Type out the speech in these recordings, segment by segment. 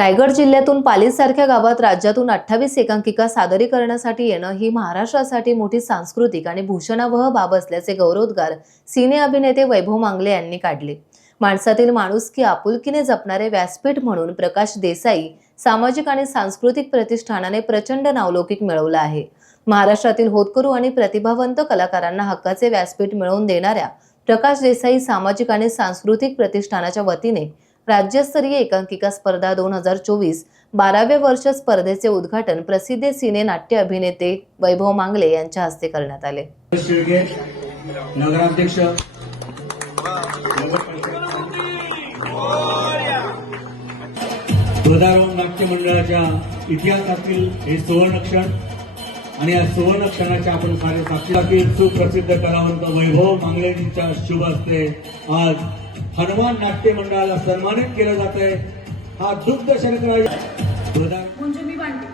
रायगड जिल्ह्यातून पालीसारख्या गावात राज्यातून 28 एकांकिका सादरीकरणासाठी येणं ही महाराष्ट्रासाठी मोठी सांस्कृतिक आणि भूषणावह बाब असल्याचे गौरवोद्गार सिने अभिनेते वैभव मांगले यांनी काढले। माणसातील माणुसकी आपुलकीने जपणारे व्यासपीठ म्हणून प्रकाश देसाई सामाजिक आणि सांस्कृतिक प्रतिष्ठानाने प्रचंड नावलौकिक मिळवलं आहे। महाराष्ट्रातील होतकरू आणि प्रतिभावंत कलाकारांना हक्काचे व्यासपीठ मिळवून देणाऱ्या प्रकाश देसाई सामाजिक आणि सांस्कृतिक प्रतिष्ठानाच्या वतीने राज्यस्तरीय एकांकिका स्पर्धा 2024 12व्या वर्ष स्पर्धेचे उद्घाटन प्रसिद्ध सिने नाट्य अभिनेते वैभव मांगले यांच्या हस्ते करण्यात आले। नगराध्यक्ष ध्वजारोहण नाट्य मंडळाच्या इतिहासातील हे सुवर्णक्षण आणि या सुवर्णक्षणाच्या आपण कार्यसाक्षीतील सुप्रसिद्ध कलावंत वैभव मांगलेजींच्या शुभ हस्ते आज हनुमान नाट्य मंडळाला सन्मानित केलं जातंय। हा दुग्ध शर्करा म्हणजे मी बांधते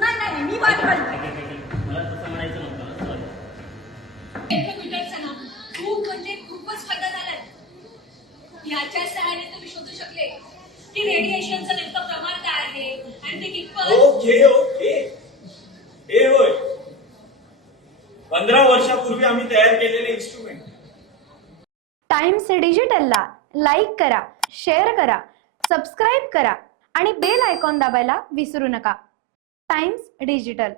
नाही मी बांधते मला तसं म्हणायचं नव्हतं। मीटरचा ना खूपच फायदा झालाय। याच्या सहाय्याने तुम्ही शोधू शकले की रेडिएशनचं नेमकं प्रमाण काय आहे आणि ते कितपत। ओके हे होय 15 वर्षापूर्वी आम्ही तयार केलेले इन्स्ट्रुमेंट। टाइम्स डिजिटलला लाईक करा, शेअर करा, सबस्क्राईब करा आणि बेल आयकॉन दाबायला विसरू नका। Times digital.